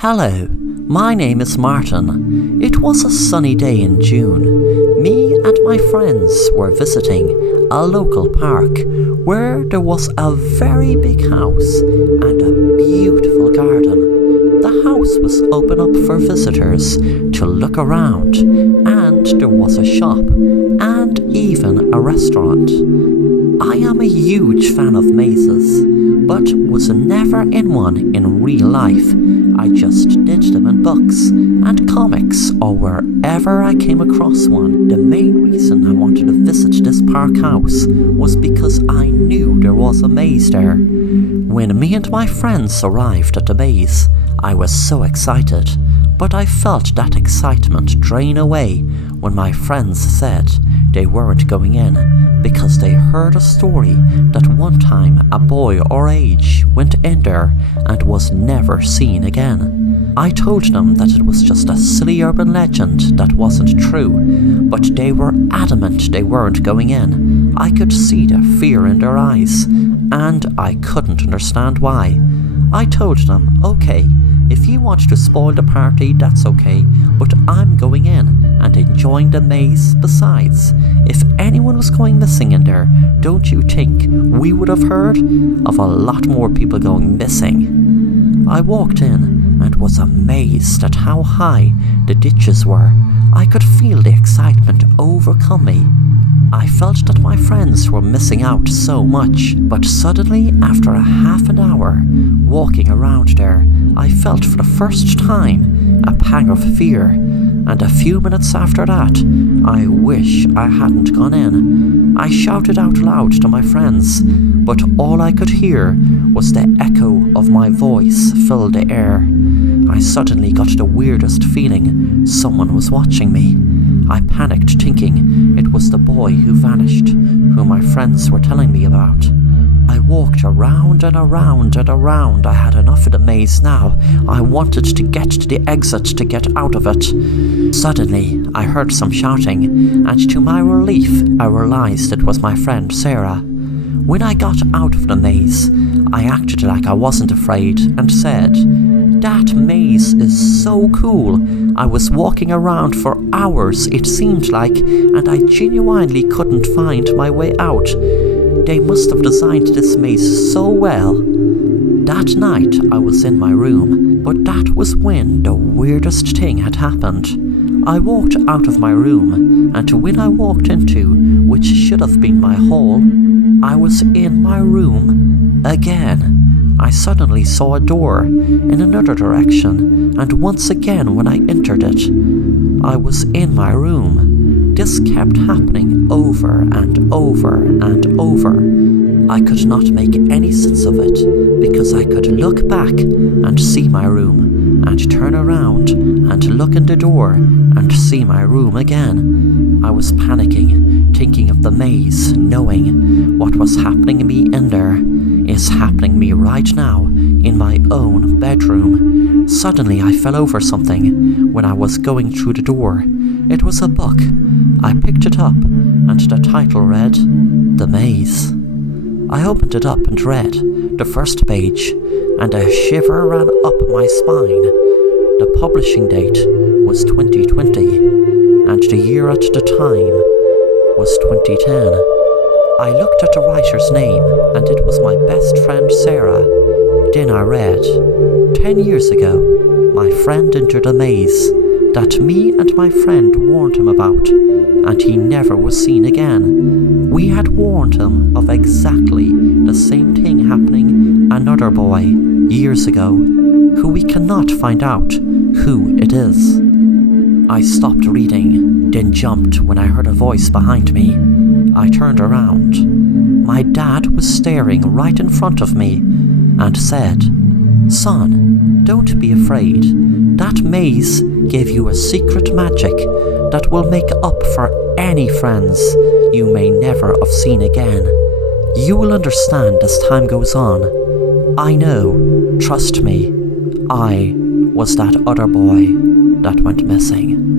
Hello, my name is Martin. It was a sunny day in June. Me and my friends were visiting a local park where there was a very big house and a beautiful garden. The house was open up for visitors to look around, and there was a shop and even a restaurant. I am a huge fan of mazes, but was never in one in real life. I just did them in books and comics or wherever I came across one. The main reason I wanted to visit this park house was because I knew there was a maze there. When me and my friends arrived at the maze, I was so excited, but I felt that excitement drain away when my friends said they weren't going in because they heard a story that one time a boy our age went in there and was never seen again. I told them that it was just a silly urban legend that wasn't true, but they were adamant they weren't going in. I could see the fear in their eyes, and I couldn't understand why. I told them, okay, if you want to spoil the party, that's okay, but I'm going in and enjoying the maze. Besides, if anyone was going missing in there, don't you think we would have heard of a lot more people going missing? I walked in and was amazed at how high the ditches were. I could feel the excitement overcome me. I felt that my friends were missing out so much, but suddenly, after a half an hour walking around there, I felt for the first time a pang of fear, and a few minutes after that, I wish I hadn't gone in. I shouted out loud to my friends, but all I could hear was the echo of my voice fill the air. I suddenly got the weirdest feeling someone was watching me. I panicked, thinking it was the boy who vanished, who my friends were telling me about. I walked around and around and around. I had enough of the maze now. I wanted to get to the exit to get out of it. Suddenly, I heard some shouting, and to my relief, I realized it was my friend Sarah. When I got out of the maze, I acted like I wasn't afraid and said, "That maze is so cool. I was walking around for hours, it seemed like, and I genuinely couldn't find my way out. They must have designed this maze so well." That night I was in my room, but that was when the weirdest thing had happened. I walked out of my room, and when I walked into, which should have been my hall, I was in my room again. I suddenly saw a door in another direction, and once again when I entered it, I was in my room. This kept happening over and over and over. I could not make any sense of it, because I could look back and see my room, and turn around and look in the door and see my room again. I was panicking, thinking of the maze, knowing what was happening to me in there is happening to me right now in my own bedroom. Suddenly I fell over something when I was going through the door. It was a book. I picked it up, and the title read, "The Maze." I opened it up and read the first page, and a shiver ran up my spine. The publishing date was 2020, and the year at the time was 2010. I looked at the writer's name, and it was my best friend Sarah. Then I read, 10 years ago, my friend entered a maze that me and my friend warned him about, and he never was seen again. We had warned him of exactly the same thing happening another boy years ago, who we cannot find out who it is. I stopped reading, then jumped when I heard a voice behind me. I turned around. My dad was staring right in front of me and said, "Son, don't be afraid. That maze gave you a secret magic that will make up for any friends you may never have seen again. You will understand as time goes on. I know, trust me, I was that other boy that went missing."